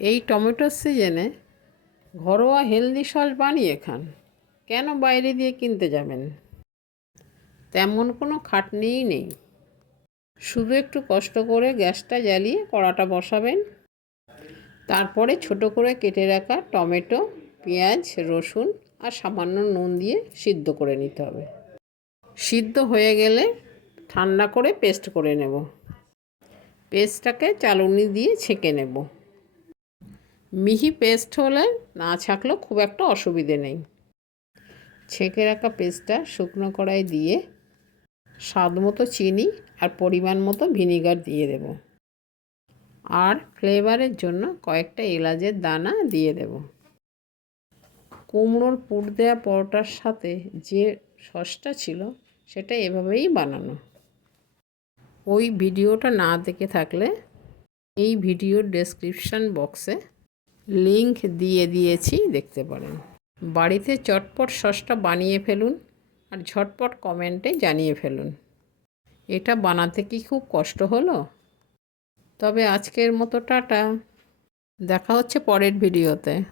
এই টমেটোর সিজনে ঘরোয়া হেলদি সস বানিয়ে খান। কেন বাইরে দিয়ে কিনতে যাবেন? তেমন কোনো খাটনিই নেই। শুধু একটু কষ্ট করে গ্যাসটা জ্বালিয়ে কড়াটা বসাবেন। তারপরে ছোট করে কেটে রাখা টমেটো, পেঁয়াজ, রসুন আর সামান্য নুন দিয়ে সিদ্ধ করে নিতে হবে। সিদ্ধ হয়ে গেলে ঠান্ডা করে পেস্ট করে নেব। পেস্টটাকে চালুনি দিয়ে ছেঁকে নেব। মিহি পেস্ট হলে না ছাকলেও খুব একটা অসুবিধে নেই। ছেঁকে রাখা পেস্টটা শুকনো কড়াই দিয়ে স্বাদ মতো চিনি আর পরিমাণ মতো ভিনিগার দিয়ে দেব। আর ফ্লেভারের জন্য কয়েকটা এলাচের দানা দিয়ে দেব। কুমড়োর পুর দেওয়া পরোটার সাথে যে সসটা ছিল সেটা এভাবেই বানানো। ওই ভিডিওটা না দেখে থাকলে এই ভিডিওর ডেসক্রিপশান বক্সে লিংক দিয়ে দিয়েছি, দেখতে পারেন। বাড়িতে চটপট সসটা বানিয়ে ফেলুন আর ঝটপট কমেন্টে জানিয়ে ফেলুন। এটা বানাতে কি খুব কষ্ট হলো? তবে আজকের মতো টাটা। দেখা হচ্ছে পরের ভিডিওতে।